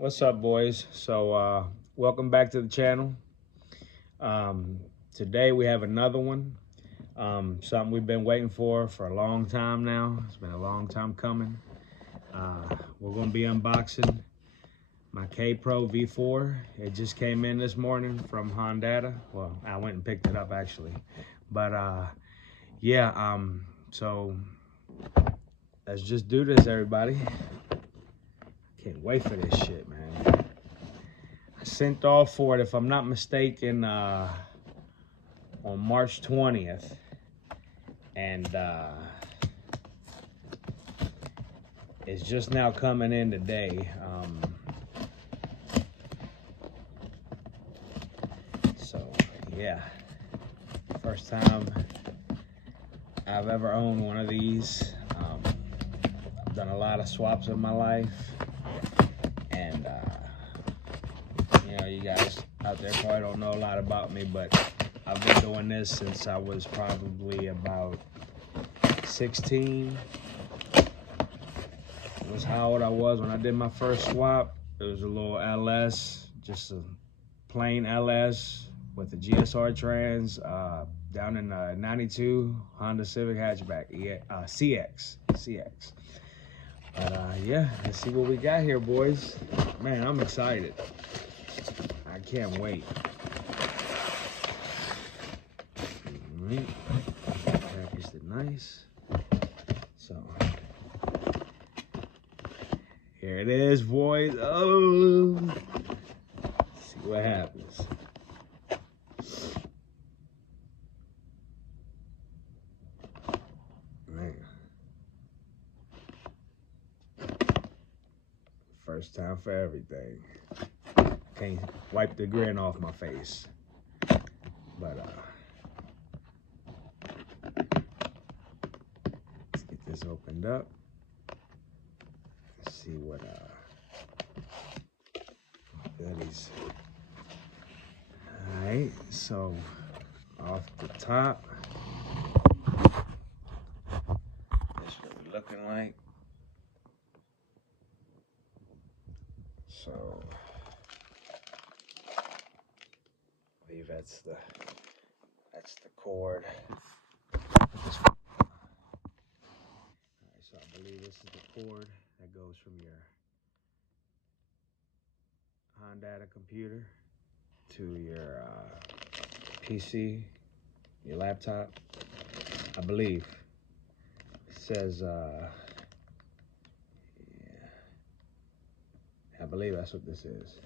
What's up, boys? Welcome back to the channel. Today we have another one. Something we've been waiting for a long time now. It's been a long time coming. We're gonna be unboxing my kpro V4. It just came in this morning from Honda. Well, I went and picked it up actually, but yeah. So let's just do this, everybody. Can't wait for this shit, man. I sent off for it, if I'm not mistaken, on March 20th. And it's just now coming in today. So, yeah. First time I've ever owned one of these. I've done a lot of swaps in my life. And, you guys out there probably don't know a lot about me, but I've been doing this since I was probably about 16. Was how old I was when I did my first swap. It was a little LS, just a plain LS with the GSR trans, down in 92 Honda Civic hatchback, CX. But yeah, let's see what we got here, boys. Man, I'm excited. I can't wait. All right, packaged it nice. So here it is, boys. Oh, let's see what happens. Man, first time for everything. Can't wipe the grin off my face. But let's get this opened up. Let's see what goodies. All right, so off the top, that's what we're looking like. So I believe that's the cord. Alright, so I believe this is the cord that goes from your Honda computer to your PC, your laptop. I believe it says yeah, I believe that's what this is.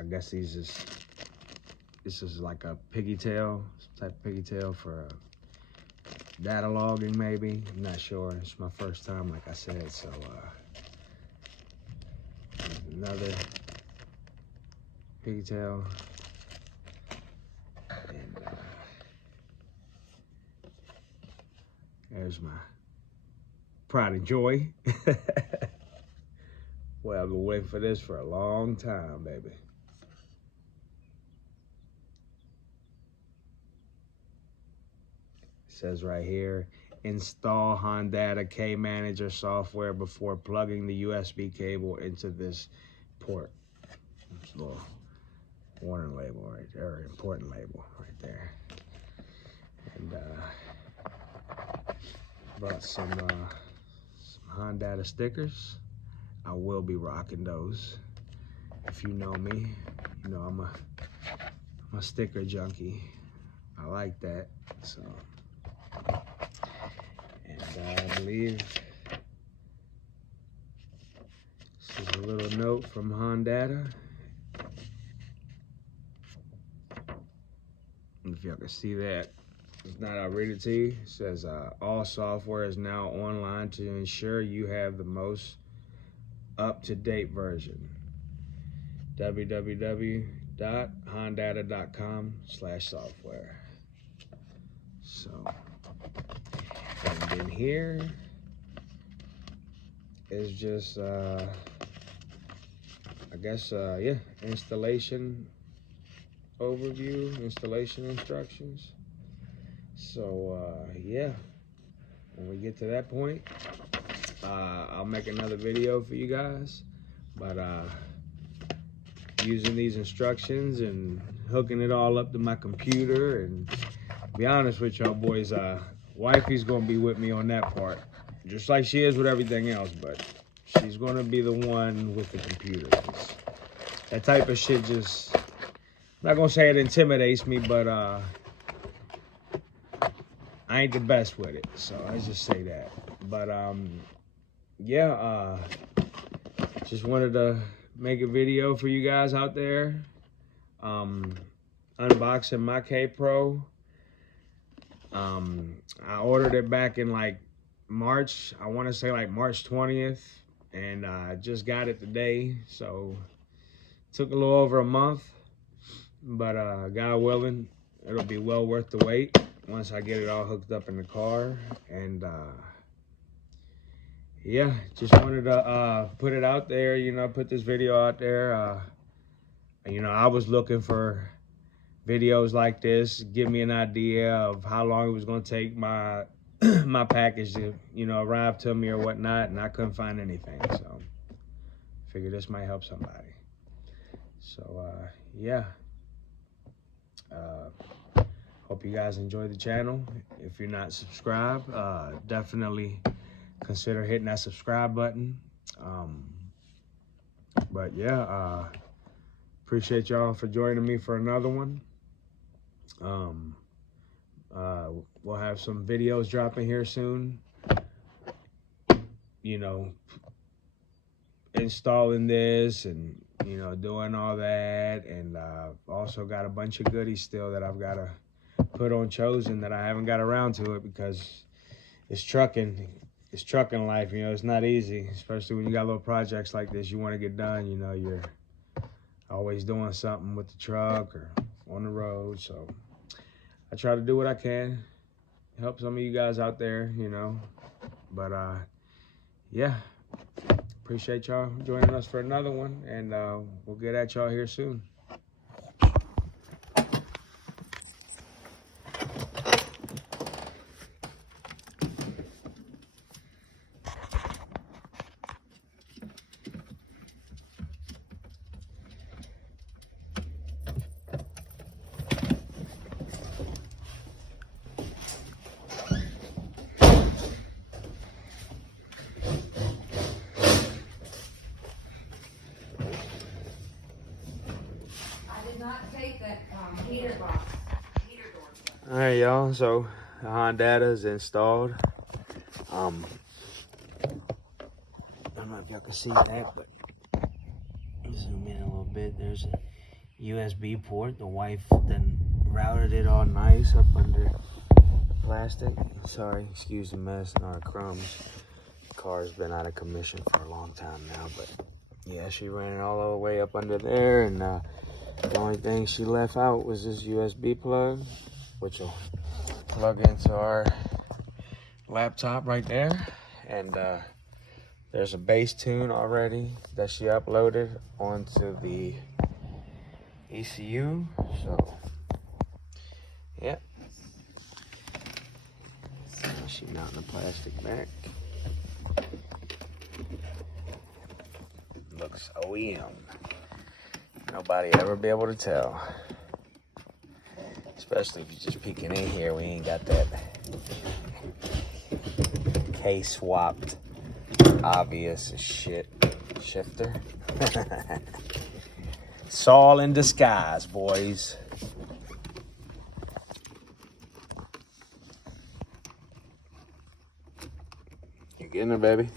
I guess this is like a piggy tail, type of piggy tail for data logging, maybe. I'm not sure. It's my first time, like I said. So another piggy tail, and there's my pride and joy. Well, I've been waiting for this for a long time, baby. It says right here, install Honda K Manager software before plugging the USB cable into this port. It's a little warning label right there, important label right there. And brought some Honda stickers. I will be rocking those. If you know me, you know I'm a sticker junkie. I like that. So, and I believe this is a little note from Honda. If y'all can see that, it's not, I'll read it to you. It says, all software is now online to ensure you have the most up-to-date version. www.hondata.com/software. So, and then here is just, I guess, yeah, installation overview, installation instructions. So, yeah, when we get to that point, I'll make another video for you guys. But using these instructions and hooking it all up to my computer, and to be honest with y'all boys, wifey's gonna be with me on that part, just like she is with everything else, but she's gonna be the one with the computer. That type of shit just, I'm not gonna say it intimidates me, but I ain't the best with it, so I just say that. But yeah, just wanted to make a video for you guys out there, unboxing my kpro. I ordered it back in like March, I want to say like March 20th, and I just got it today, so took a little over a month, but God willing, it'll be well worth the wait once I get it all hooked up in the car. And yeah, just wanted to put it out there, you know, put this video out there. You know, I was looking for videos like this, give me an idea of how long it was going to take my my package to, you know, arrive to me or whatnot, and I couldn't find anything, so figured this might help somebody. So yeah, hope you guys enjoy the channel. If you're not subscribed, definitely consider hitting that subscribe button. But yeah, appreciate y'all for joining me for another one. We'll have some videos dropping here soon, you know, installing this and, you know, doing all that. And also got a bunch of goodies still that I've got to put on Chosen that I haven't got around to it, because it's trucking life, you know. It's not easy, especially when you got little projects like this you want to get done. You know, you're always doing something with the truck or on the road, so I try to do what I can, help some of you guys out there, you know. But yeah, appreciate y'all joining us for another one, and we'll get at y'all here soon. Not take that heater box, heater door stuff. All right, y'all, so the Honda is installed. I don't know if y'all can see that, but zoom in a little bit. There's a USB port. The wife then routed it all nice up under plastic. Sorry, excuse the mess and our crumbs. The car's been out of commission for a long time now, but yeah, she ran it all the way up under there, and the only thing she left out was this USB plug, which will plug into our laptop right there. And there's a bass tune already that she uploaded onto the ECU. So, yeah. She mounting the plastic back. Looks OEM. Nobody ever be able to tell. Especially if you're just peeking in here, we ain't got that K-swapped, obvious as shit shifter. It's all in disguise, boys. You getting her, baby?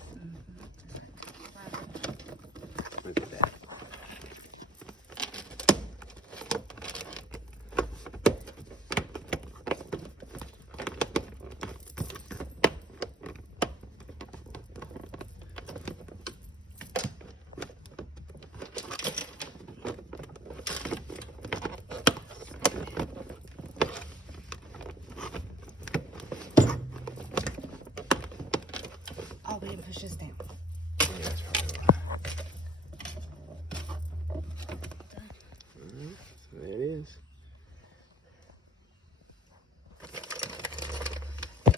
Look at that. Oh, we can push this down. Yeah, that's right.